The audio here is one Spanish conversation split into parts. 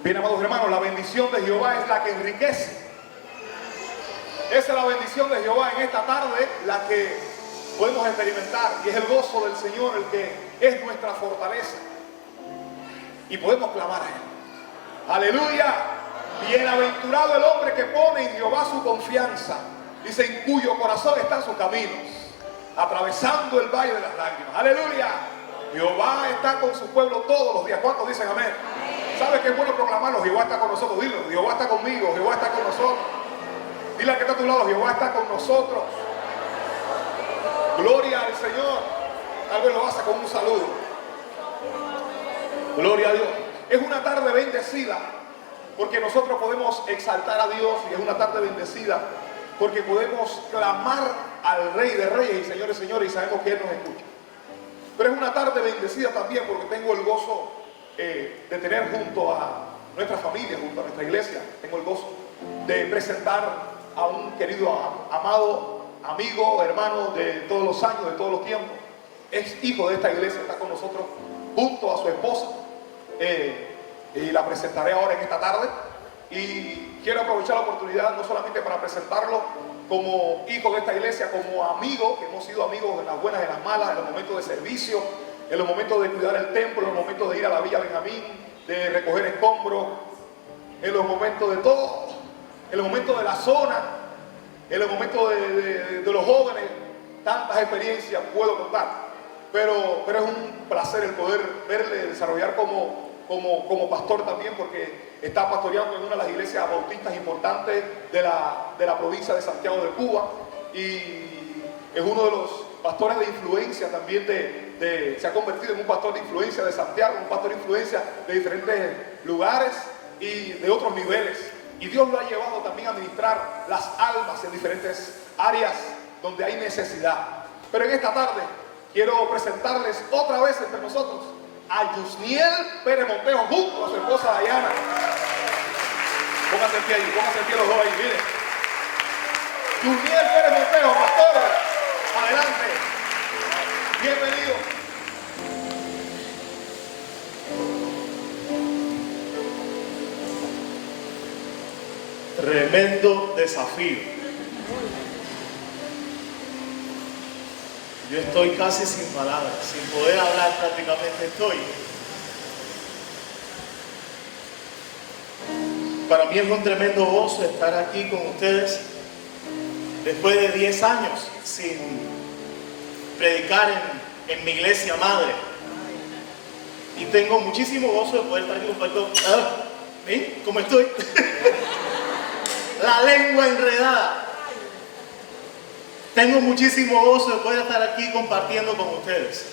Bien, amados hermanos, la bendición de Jehová es la que enriquece. Esa es la bendición de Jehová en esta tarde, la que podemos experimentar, y es el gozo del Señor el que es nuestra fortaleza. Y podemos clamar a Él. ¡Aleluya! Bienaventurado el hombre que pone en Jehová su confianza, dice, en cuyo corazón están sus caminos, atravesando el valle de las lágrimas. ¡Aleluya! Jehová está con su pueblo todos los días. ¿Cuántos dicen amén? ¿Sabe que es bueno proclamarlo? Jehová está con nosotros. Dilo, Jehová está conmigo, Jehová está con nosotros. Dile al que está a tu lado, Jehová está con nosotros. Gloria al Señor. Tal vez lo hace con un saludo. Gloria a Dios. Es una tarde bendecida porque nosotros podemos exaltar a Dios, y es una tarde bendecida porque podemos clamar al Rey de Reyes y Señores, Señores, y sabemos que Él nos escucha. Pero es una tarde bendecida también porque tengo el gozo de tener junto a nuestra familia, junto a nuestra iglesia, tengo el gozo de presentar a un querido, amado amigo, hermano de todos los años, de todos los tiempos. Es hijo de esta iglesia, está con nosotros junto a su esposa, y la presentaré ahora en esta tarde. Y quiero aprovechar la oportunidad no solamente para presentarlo como hijo de esta iglesia, como amigo, que hemos sido amigos en las buenas y en las malas, en los momentos de servicio, en los momentos de cuidar el templo, en los momentos de ir a la Villa Benjamín, de recoger escombros, en los momentos de todo, en los momentos de la zona, en los momentos de los jóvenes. Tantas experiencias puedo contar, pero es un placer el poder verle desarrollar como pastor también, porque está pastoreando en una de las iglesias bautistas importantes de la provincia de Santiago de Cuba, y es uno de los pastores de influencia también se ha convertido en un pastor de influencia de Santiago, un pastor de influencia de diferentes lugares y de otros niveles. Y Dios lo ha llevado también a ministrar las almas en diferentes áreas donde hay necesidad. Pero en esta tarde quiero presentarles otra vez entre nosotros a Yusniel Pérez Montejo junto a su esposa Dayana. Pónganse en pie ahí, pónganse en pie los dos ahí, miren. Yusniel Pérez Montejo, pastor, adelante. Bienvenido. Tremendo desafío. Yo estoy casi sin palabras, sin poder hablar prácticamente estoy. Para mí es un tremendo gozo estar aquí con ustedes después de 10 años sin predicar en mi iglesia madre. Y tengo muchísimo gozo de poder estar aquí compartiendo. ¿Sí? ¿Cómo estoy? La lengua enredada. Tengo muchísimo gozo de poder estar aquí compartiendo con ustedes.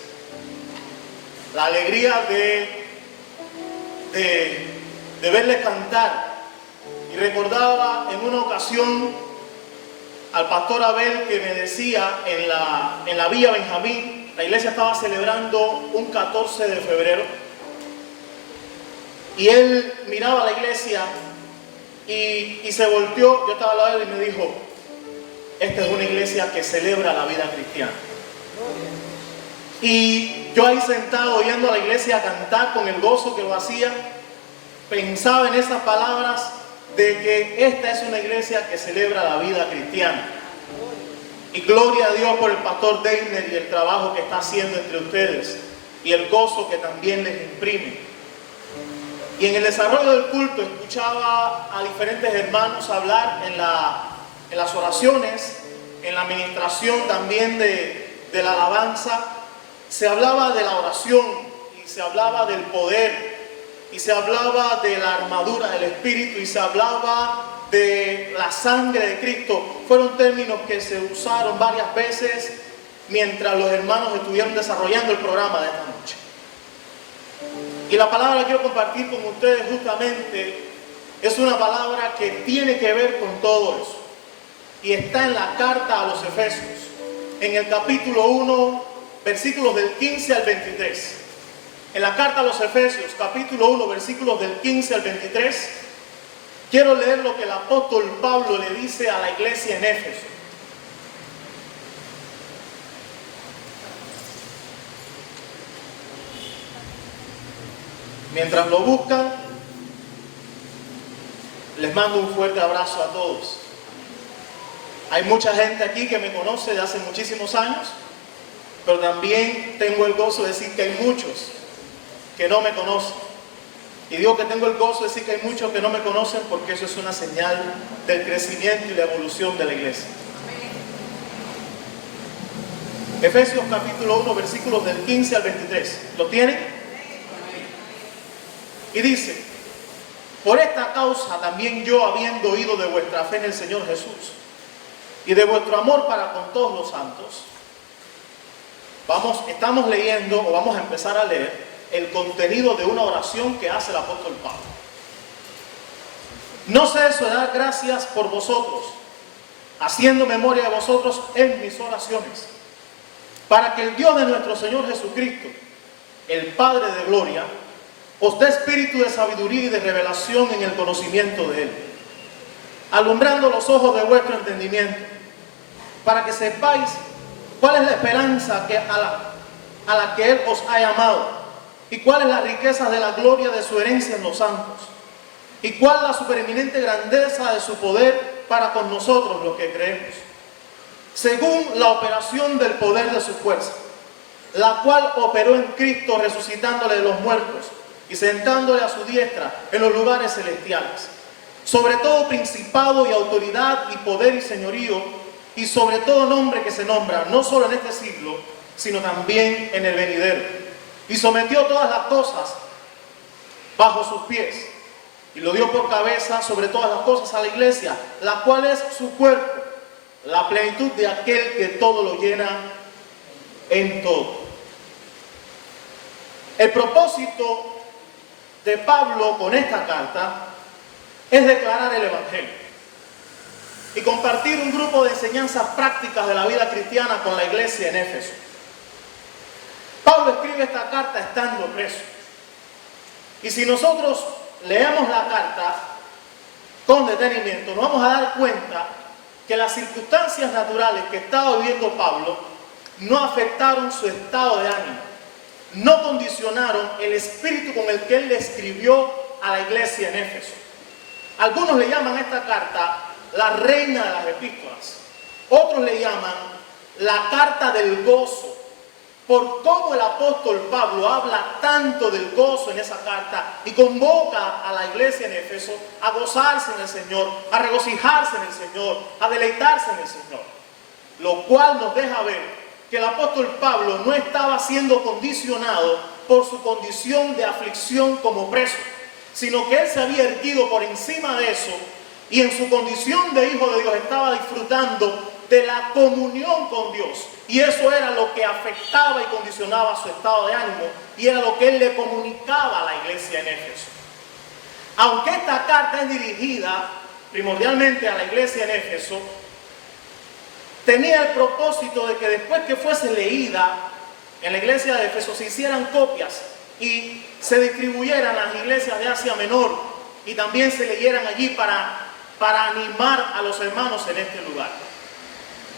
La alegría de verles cantar. Y recordaba en una ocasión al pastor Abel que me decía en la Villa Benjamín, la iglesia estaba celebrando un 14 de febrero. Y él miraba la iglesia y se volteó, yo estaba al lado de él y me dijo, esta es una iglesia que celebra la vida cristiana. Y yo ahí sentado oyendo a la iglesia cantar con el gozo que lo hacía, pensaba en esas palabras de que esta es una iglesia que celebra la vida cristiana. Y gloria a Dios por el pastor Deiner y el trabajo que está haciendo entre ustedes y el gozo que también les imprime. Y en el desarrollo del culto escuchaba a diferentes hermanos hablar en las oraciones, en la administración también de la alabanza. Se hablaba de la oración y se hablaba del poder y se hablaba de la armadura del Espíritu y se hablaba de la sangre de Cristo. Fueron términos que se usaron varias veces mientras los hermanos estuvieron desarrollando el programa de esta noche. Y la palabra que quiero compartir con ustedes justamente es una palabra que tiene que ver con todo eso. Y está en la carta a los Efesios, en el capítulo 1, versículos del 15 al 23. En la carta a los Efesios, capítulo 1, versículos del 15 al 23, quiero leer lo que el apóstol Pablo le dice a la iglesia en Éfeso. Mientras lo buscan, Les mando un fuerte abrazo a todos. Hay mucha gente aquí que me conoce de hace muchísimos años, pero también tengo el gozo de decir que hay muchos que no me conocen. Y digo que tengo el gozo de decir que hay muchos que no me conocen porque eso es una señal del crecimiento y la evolución de la iglesia. Efesios capítulo 1, versículos del 15 al 23. ¿Lo tienen? Y dice: por esta causa también yo, habiendo oído de vuestra fe en el Señor Jesús y de vuestro amor para con todos los santos, estamos leyendo, o vamos a empezar a leer, el contenido de una oración que hace el apóstol Pablo. No ceso de dar gracias por vosotros, haciendo memoria de vosotros en mis oraciones, para que el Dios de nuestro Señor Jesucristo, el Padre de gloria, os dé espíritu de sabiduría y de revelación en el conocimiento de Él, alumbrando los ojos de vuestro entendimiento, para que sepáis cuál es la esperanza a la que Él os ha llamado, y cuál es la riqueza de la gloria de su herencia en los santos, y cuál la supereminente grandeza de su poder para con nosotros los que creemos, según la operación del poder de su fuerza, la cual operó en Cristo resucitándole de los muertos y sentándole a su diestra en los lugares celestiales, sobre todo principado y autoridad y poder y señorío, y sobre todo nombre que se nombra, no solo en este siglo, sino también en el venidero. Y sometió todas las cosas bajo sus pies, y lo dio por cabeza sobre todas las cosas a la iglesia, la cual es su cuerpo, la plenitud de aquel que todo lo llena en todo. El propósito de Pablo con esta carta es declarar el Evangelio y compartir un grupo de enseñanzas prácticas de la vida cristiana con la iglesia en Éfeso. Pablo escribe esta carta estando preso. Y si nosotros leemos la carta con detenimiento, nos vamos a dar cuenta que las circunstancias naturales que estaba viviendo Pablo no afectaron su estado de ánimo, no condicionaron el espíritu con el que él le escribió a la iglesia en Éfeso. Algunos le llaman a esta carta la reina de las epístolas, otros le llaman la carta del gozo, por cómo el apóstol Pablo habla tanto del gozo en esa carta y convoca a la iglesia en Éfeso a gozarse en el Señor, a regocijarse en el Señor, a deleitarse en el Señor. Lo cual nos deja ver que el apóstol Pablo no estaba siendo condicionado por su condición de aflicción como preso, sino que él se había erguido por encima de eso y en su condición de hijo de Dios estaba disfrutando de la comunión con Dios, y eso era lo que afectaba y condicionaba su estado de ánimo, y era lo que él le comunicaba a la iglesia en Éfeso. Aunque esta carta es dirigida primordialmente a la iglesia en Éfeso, tenía el propósito de que después que fuese leída en la iglesia de Éfeso se hicieran copias y se distribuyeran a las iglesias de Asia Menor, y también se leyeran allí para animar a los hermanos en este lugar.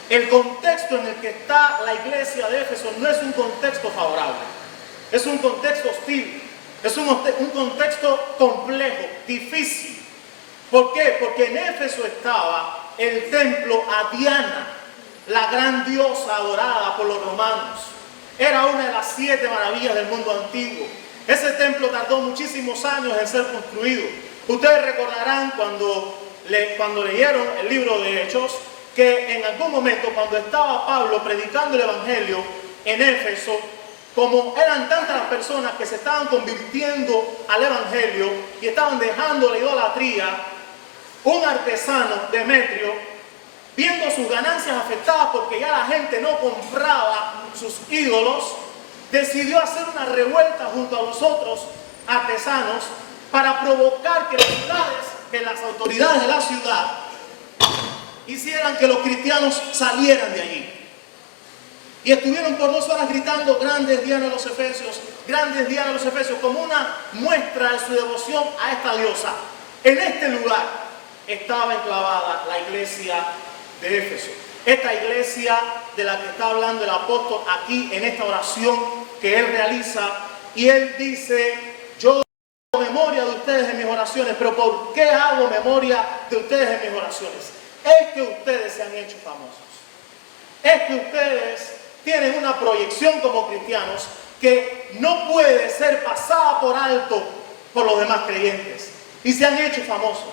El contexto en el que está la iglesia de Éfeso no es un contexto favorable, es un contexto hostil, es un contexto complejo, difícil. ¿Por qué? Porque en Éfeso estaba el templo a Diana, la gran diosa adorada por los romanos. Era una de las 7 maravillas del mundo antiguo. Ese templo tardó muchísimos años en ser construido. Ustedes recordarán cuando leyeron el libro de Hechos, que en algún momento cuando estaba Pablo predicando el Evangelio en Éfeso, como eran tantas las personas que se estaban convirtiendo al Evangelio y estaban dejando la idolatría, un artesano, Demetrio, viendo sus ganancias afectadas porque ya la gente no compraba sus ídolos, decidió hacer una revuelta junto a los otros artesanos para provocar que las autoridades de la ciudad hicieran que los cristianos salieran de allí. Y estuvieron por 2 horas gritando: grandes Diana los Efesios, grandes Diana los Efesios, como una muestra de su devoción a esta diosa. En este lugar estaba enclavada la iglesia de Éfeso, esta iglesia de la que está hablando el apóstol aquí en esta oración que él realiza, y él dice: yo memoria de ustedes en mis oraciones. ¿Pero por qué hago memoria de ustedes en mis oraciones? Es que ustedes se han hecho famosos. Es que ustedes tienen una proyección como cristianos que no puede ser pasada por alto por los demás creyentes. Y se han hecho famosos.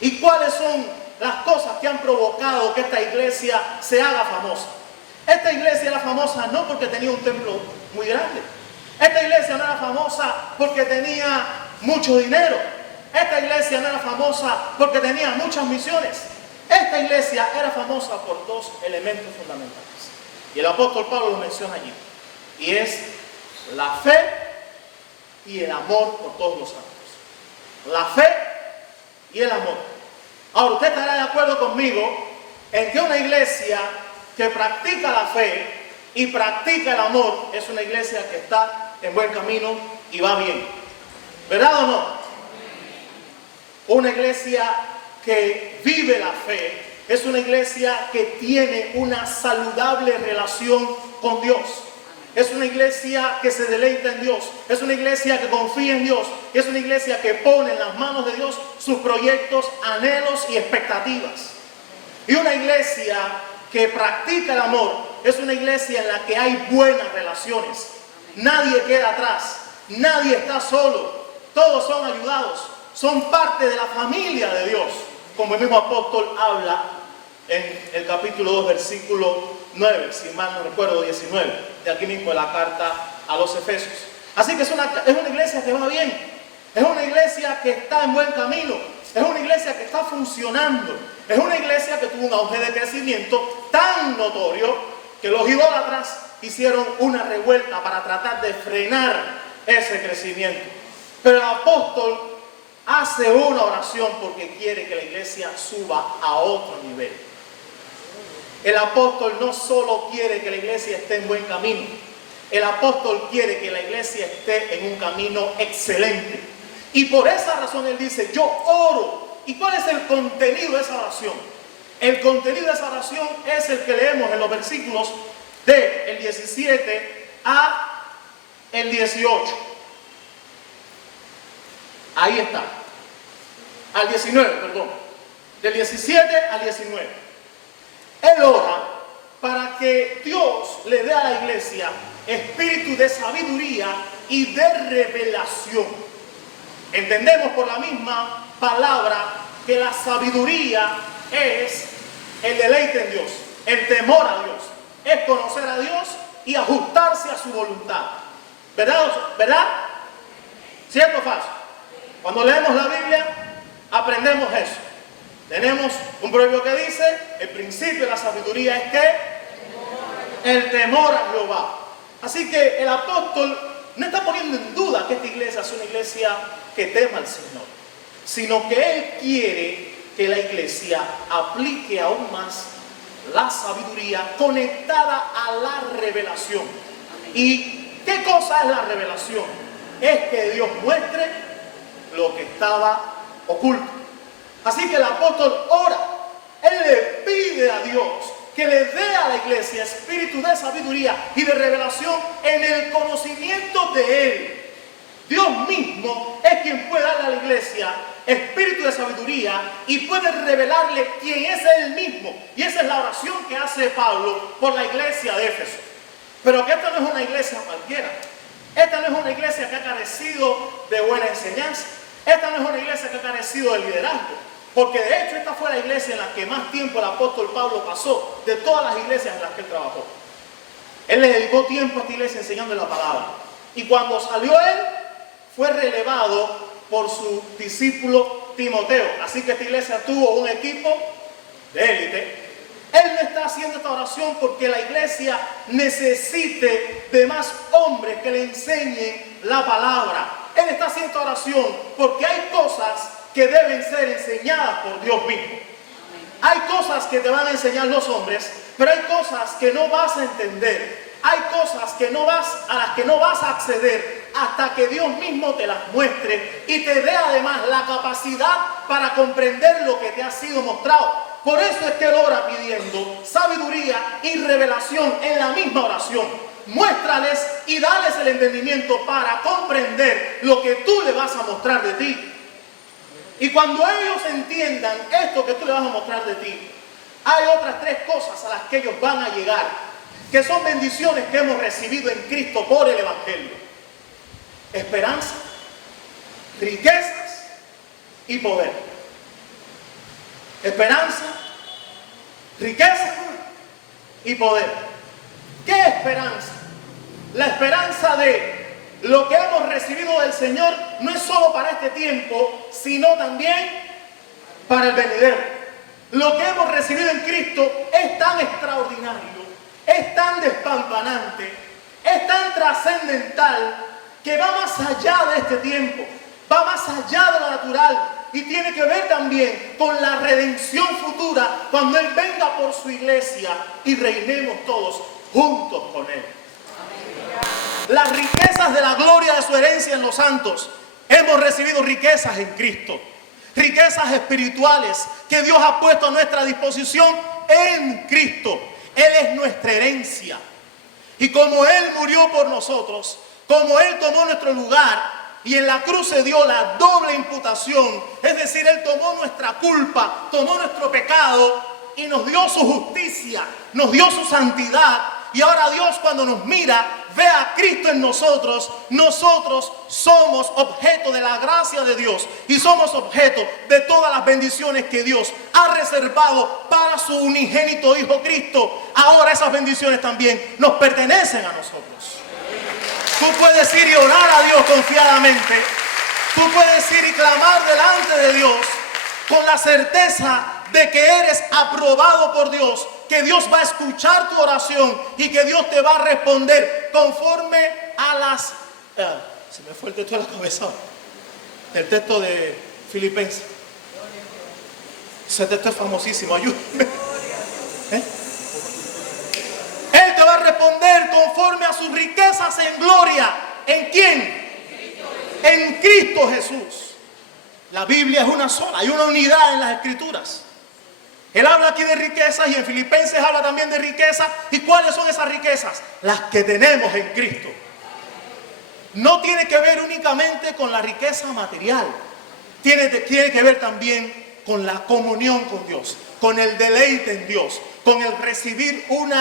¿Y cuáles son las cosas que han provocado que esta iglesia se haga famosa? Esta iglesia era famosa no porque tenía un templo muy grande. Esta iglesia no era famosa porque tenía mucho dinero. Esta iglesia no era famosa porque tenía muchas misiones. Esta iglesia era famosa por dos elementos fundamentales. Y el apóstol Pablo lo menciona allí. Y es la fe y el amor por todos los santos. La fe y el amor. Ahora, usted estará de acuerdo conmigo en que una iglesia que practica la fe y practica el amor es una iglesia que está en buen camino y va bien. ¿Verdad o no? Una iglesia que vive la fe es una iglesia que tiene una saludable relación con Dios. Es una iglesia que se deleita en Dios. Es una iglesia que confía en Dios. Es una iglesia que pone en las manos de Dios sus proyectos, anhelos y expectativas. Y una iglesia que practica el amor es una iglesia en la que hay buenas relaciones. Nadie queda atrás. Nadie está solo. Todos son ayudados. Son parte de la familia de Dios. Como el mismo apóstol habla en el capítulo 2, versículo 9, si mal no recuerdo, 19, de aquí mismo de la carta a los Efesios. Así que es una iglesia que va bien, es una iglesia que está en buen camino, es una iglesia que está funcionando, es una iglesia que tuvo un auge de crecimiento tan notorio que los idólatras hicieron una revuelta para tratar de frenar ese crecimiento. Pero el apóstol hace una oración porque quiere que la iglesia suba a otro nivel. El apóstol no solo quiere que la iglesia esté en buen camino, el apóstol quiere que la iglesia esté en un camino excelente. Y por esa razón él dice, yo oro. ¿Y cuál es el contenido de esa oración? El contenido de esa oración es el que leemos en los versículos del 17 a el 18. Ahí está. Al 19, perdón. Del 17 al 19. Él ora para que Dios le dé a la iglesia espíritu de sabiduría y de revelación. Entendemos por la misma palabra que la sabiduría es el deleite en Dios, el temor a Dios, es conocer a Dios y ajustarse a su voluntad. ¿Verdad? ¿Verdad? ¿Cierto o falso? Cuando leemos la Biblia, aprendemos eso. Tenemos un proverbio que dice, el principio de la sabiduría es que el temor a Jehová. Así que el apóstol no está poniendo en duda que esta iglesia es una iglesia que tema al Señor, sino que él quiere que la iglesia aplique aún más la sabiduría conectada a la revelación. ¿Y qué cosa es la revelación? Es que Dios muestre lo que estaba oculto. Así que el apóstol ora, él le pide a Dios que le dé a la iglesia espíritu de sabiduría y de revelación en el conocimiento de él. Dios mismo es quien puede darle a la iglesia espíritu de sabiduría y puede revelarle quién es él mismo. Y esa es la oración que hace Pablo por la iglesia de Éfeso. Pero que esta no es una iglesia cualquiera. Esta no es una iglesia que ha carecido de buena enseñanza. Esta no es una iglesia que ha carecido de liderazgo. Porque de hecho esta fue la iglesia en la que más tiempo el apóstol Pablo pasó de todas las iglesias en las que él trabajó. Él le dedicó tiempo a esta iglesia enseñando la palabra. Y cuando salió él, fue relevado por su discípulo Timoteo. Así que esta iglesia tuvo un equipo de élite. Él no está haciendo esta oración porque la iglesia necesite de más hombres que le enseñen la palabra. Él está haciendo esta oración porque hay cosas que deben ser enseñadas por Dios mismo. Hay cosas que te van a enseñar los hombres, pero hay cosas que no vas a entender. Hay cosas a las que no vas a acceder hasta que Dios mismo te las muestre y te dé además la capacidad para comprender lo que te ha sido mostrado. Por eso es que él ora pidiendo sabiduría y revelación en la misma oración. muéstrales y dales el entendimiento para comprender lo que tú le vas a mostrar de ti. Y cuando ellos entiendan esto que tú le vas a mostrar de ti, hay otras 3 cosas a las que ellos van a llegar, que son bendiciones que hemos recibido en Cristo por el Evangelio: esperanza, riquezas y poder. Esperanza, riqueza y poder. ¿Qué esperanza? La esperanza de lo que hemos recibido del Señor no es solo para este tiempo, sino también para el venidero. Lo que hemos recibido en Cristo es tan extraordinario, es tan despampanante, es tan trascendental, que va más allá de este tiempo, va más allá de lo natural y tiene que ver también con la redención futura cuando Él venga por su iglesia y reinemos todos juntos con Él. Las riquezas de la gloria de su herencia en los santos. Hemos recibido riquezas en Cristo, riquezas espirituales que Dios ha puesto a nuestra disposición en Cristo. Él es nuestra herencia. Y como Él murió por nosotros, como Él tomó nuestro lugar y en la cruz se dio la doble imputación, es decir, Él tomó nuestra culpa, tomó nuestro pecado y nos dio su justicia, nos dio su santidad. Y ahora Dios, cuando nos mira, ve a Cristo en nosotros. Nosotros somos objeto de la gracia de Dios y somos objeto de todas las bendiciones que Dios ha reservado para su unigénito Hijo Cristo. Ahora esas bendiciones también nos pertenecen a nosotros. Tú puedes ir y orar a Dios confiadamente. Tú puedes ir y clamar delante de Dios con la certeza de que eres aprobado por Dios, que Dios va a escuchar tu oración y que Dios te va a responder conforme a las... se me fue el texto de la cabeza. El texto de Filipenses. Ese texto es famosísimo, ayúdame. Él te va a responder conforme a sus riquezas en gloria. ¿En quién? En Cristo Jesús. La Biblia es una sola, hay una unidad en las Escrituras. Él habla aquí de riquezas y en Filipenses habla también de riquezas. ¿Y cuáles son esas riquezas? Las que tenemos en Cristo. No tiene que ver únicamente con la riqueza material. Tiene que ver también con la comunión con Dios, con el deleite en Dios, con el recibir un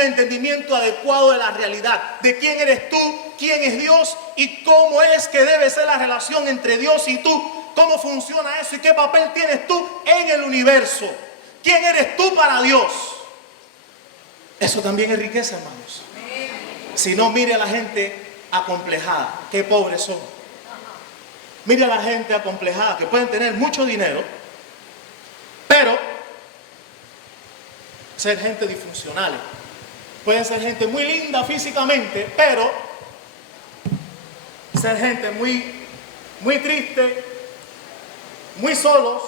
entendimiento adecuado de la realidad, de quién eres tú, quién es Dios y cómo es que debe ser la relación entre Dios y tú, cómo funciona eso y qué papel tienes tú en el universo. ¿Quién eres tú para Dios? Eso también es riqueza, hermanos. Si no, mire a la gente acomplejada, qué pobres son. Mire a la gente acomplejada, que pueden tener mucho dinero, pero ser gente disfuncional. Pueden ser gente muy linda físicamente, pero ser gente muy triste, muy solos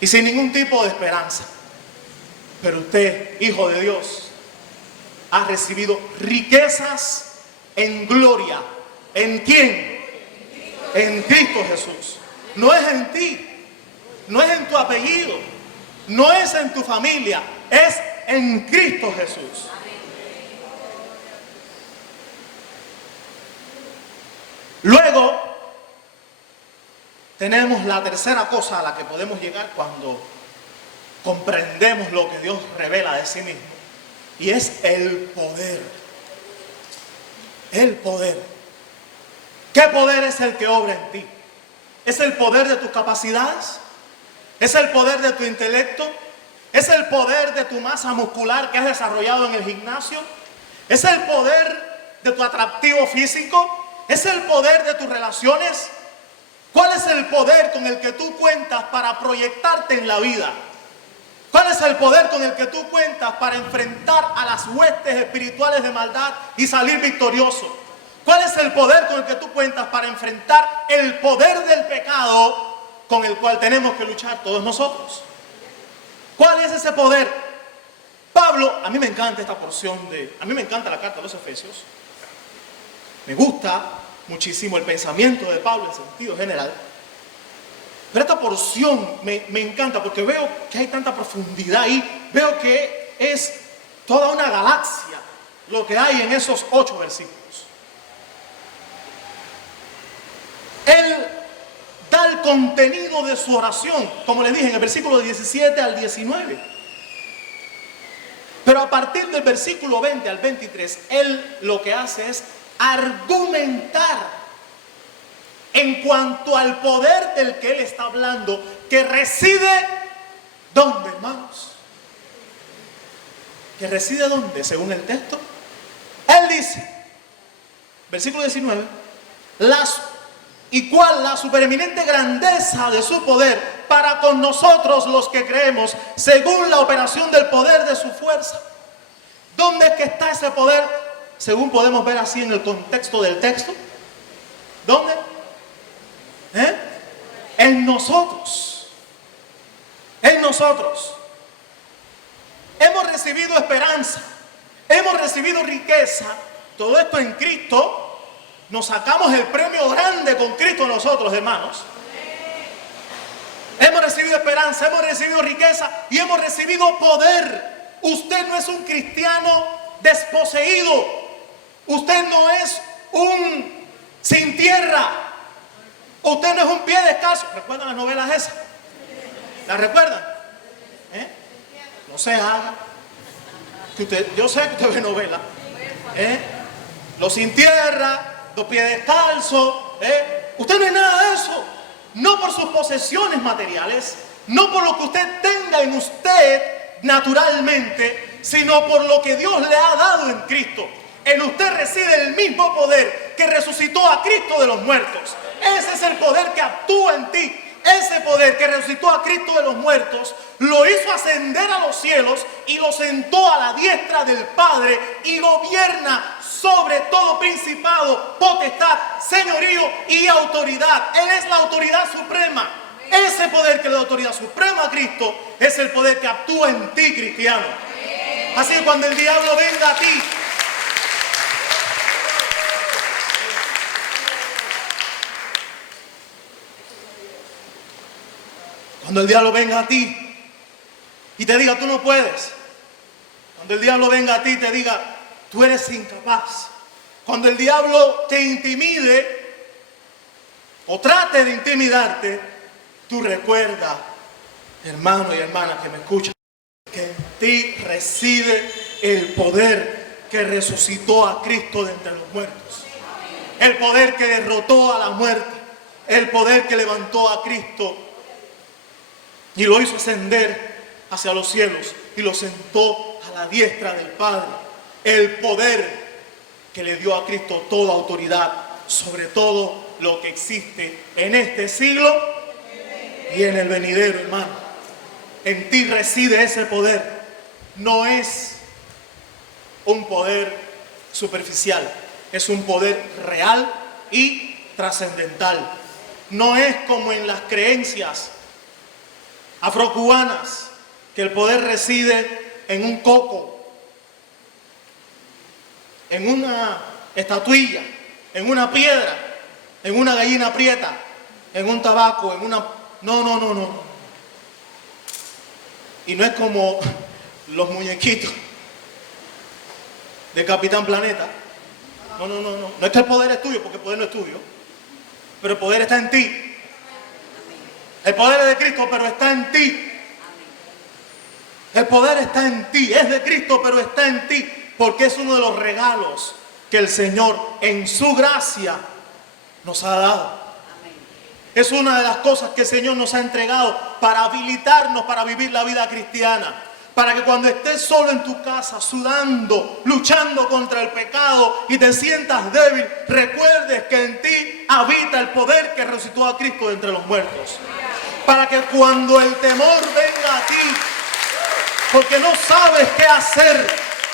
y sin ningún tipo de esperanza. Pero usted, hijo de Dios, ha recibido riquezas en gloria. ¿En quién? En Cristo Jesús. No es en ti, no es en tu apellido, no es en tu familia, es en Cristo Jesús. Luego tenemos la tercera cosa a la que podemos llegar cuando comprendemos lo que Dios revela de sí mismo, y es el poder. El poder. ¿Qué poder es el que obra en ti? ¿Es el poder de tus capacidades? ¿Es el poder de tu intelecto? ¿Es el poder de tu masa muscular que has desarrollado en el gimnasio? ¿Es el poder de tu atractivo físico? ¿Es el poder de tus relaciones? ¿Cuál es el poder con el que tú cuentas para proyectarte en la vida? ¿Cuál es el poder con el que tú cuentas para enfrentar a las huestes espirituales de maldad y salir victorioso? ¿Cuál es el poder con el que tú cuentas para enfrentar el poder del pecado con el cual tenemos que luchar todos nosotros? ¿Cuál es ese poder? Pablo, a mí me encanta esta porción a mí me encanta la carta de los Efesios. Me gusta muchísimo el pensamiento de Pablo en sentido general. Pero esta porción me encanta porque veo que hay tanta profundidad ahí. Veo que es toda una galaxia lo que hay en esos 8 versículos. Él da el contenido de su oración, como les dije, en el versículo 17 al 19. Pero a partir del versículo 20 al 23, él lo que hace es argumentar en cuanto al poder del que él está hablando, que reside, ¿dónde, hermanos? ¿Que reside dónde? Según el texto. Él dice, versículo 19, y cuál la supereminente grandeza de su poder para con nosotros los que creemos, según la operación del poder de su fuerza. ¿Dónde es que está ese poder? Según podemos ver así en el contexto del texto. ¿Dónde? En nosotros. En nosotros. Hemos recibido esperanza, hemos recibido riqueza, todo esto en Cristo. Nos sacamos el premio grande con Cristo nosotros, hermanos. Hemos recibido esperanza, hemos recibido riqueza y hemos recibido poder. Usted no es un cristiano desposeído. Usted no es un sin tierra. Usted no es un pie descalzo. ¿Recuerdan las novelas esas? ¿Las recuerdan? No se haga. Yo sé que usted ve novelas. Los sin tierra, los pies descalzos. Usted no es nada de eso. No por sus posesiones materiales, no por lo que usted tenga en usted naturalmente, sino por lo que Dios le ha dado en Cristo. En usted reside el mismo poder que resucitó a Cristo de los muertos. Ese es el poder que actúa en ti. Ese poder que resucitó a Cristo de los muertos lo hizo ascender a los cielos y lo sentó a la diestra del Padre y gobierna sobre todo principado, potestad, señorío y autoridad. Él es la autoridad suprema. Ese poder que le da autoridad suprema a Cristo es el poder que actúa en ti, cristiano. Así que cuando el diablo venga a ti, cuando el diablo venga a ti y te diga tú no puedes, cuando el diablo venga a ti y te diga tú eres incapaz, cuando el diablo te intimide o trate de intimidarte, tú recuerda, hermano y hermana que me escuchan, que en ti reside el poder que resucitó a Cristo de entre los muertos, el poder que derrotó a la muerte, el poder que levantó a Cristo y lo hizo ascender hacia los cielos y lo sentó a la diestra del Padre. El poder que le dio a Cristo toda autoridad sobre todo lo que existe en este siglo y en el venidero, hermano. En ti reside ese poder. No es un poder superficial, es un poder real y trascendental. No es como en las creencias afrocubanas, que el poder reside en un coco, en una estatuilla, en una piedra, en una gallina prieta, en un tabaco, en una... No. Y no es como los muñequitos de Capitán Planeta. No. No es que el poder es tuyo, porque el poder no es tuyo, pero el poder está en ti. El poder es de Cristo, pero está en ti. El poder está en ti, es de Cristo, pero está en ti, porque es uno de los regalos que el Señor en su gracia nos ha dado. Es una de las cosas que el Señor nos ha entregado para habilitarnos para vivir la vida cristiana. Para que cuando estés solo en tu casa, sudando, luchando contra el pecado y te sientas débil, recuerdes que en ti habita el poder que resucitó a Cristo de entre los muertos. Para que cuando el temor venga a ti, porque no sabes qué hacer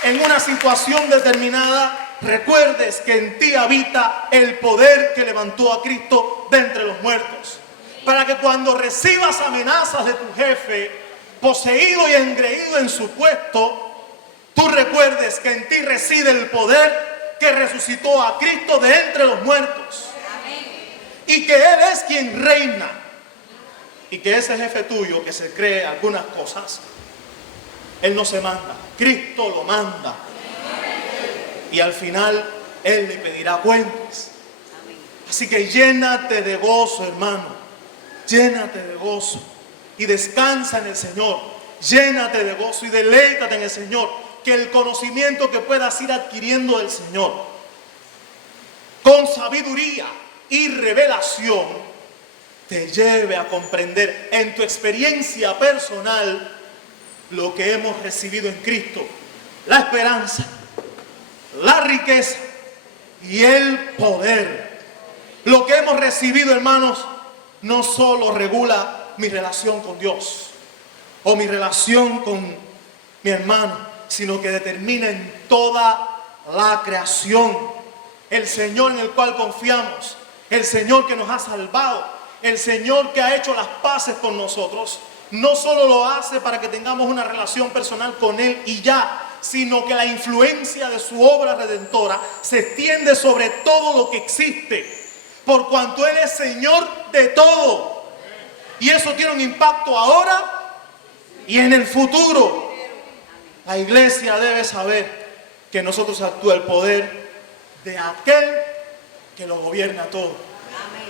en una situación determinada, recuerdes que en ti habita el poder que levantó a Cristo de entre los muertos. Para que cuando recibas amenazas de tu jefe, poseído y engreído en su puesto, tú recuerdes que en ti reside el poder que resucitó a Cristo de entre los muertos. Y que Él es quien reina. Y que ese jefe tuyo que se cree algunas cosas, Él no se manda, Cristo lo manda. y al final Él le pedirá cuentas. Así que llénate de gozo, hermano. Llénate de gozo y descansa en el Señor. Llénate de gozo y deleítate en el Señor. Que el conocimiento que puedas ir adquiriendo del Señor, con sabiduría y revelación, te lleve a comprender en tu experiencia personal lo que hemos recibido en Cristo: la esperanza, la riqueza y el poder. Lo que hemos recibido, hermanos, no solo regula mi relación con Dios o mi relación con mi hermano, sino que determina en toda la creación. El Señor en el cual confiamos, el Señor que nos ha salvado, el Señor que ha hecho las paces con nosotros, no solo lo hace para que tengamos una relación personal con Él y ya, sino que la influencia de su obra redentora se extiende sobre todo lo que existe, por cuanto Él es Señor de todo. Y eso tiene un impacto ahora y en el futuro. La iglesia debe saber que en nosotros actúa el poder de aquel que lo gobierna todo.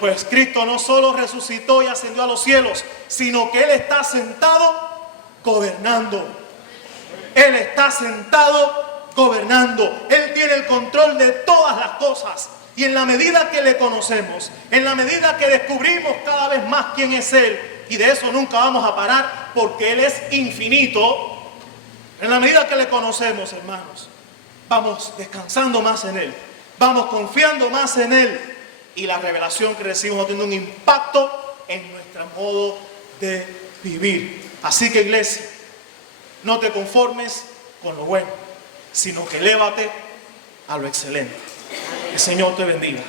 Pues Cristo no solo resucitó y ascendió a los cielos, sino que Él está sentado gobernando. Él está sentado gobernando. Él tiene el control de todas las cosas. Y en la medida que le conocemos, en la medida que descubrimos cada vez más quién es Él, y de eso nunca vamos a parar porque Él es infinito, en la medida que le conocemos, hermanos, vamos descansando más en Él, vamos confiando más en Él, y la revelación que recibimos tiene un impacto en nuestro modo de vivir. Así que, iglesia, no te conformes con lo bueno, sino que elévate a lo excelente. Que el Señor te bendiga.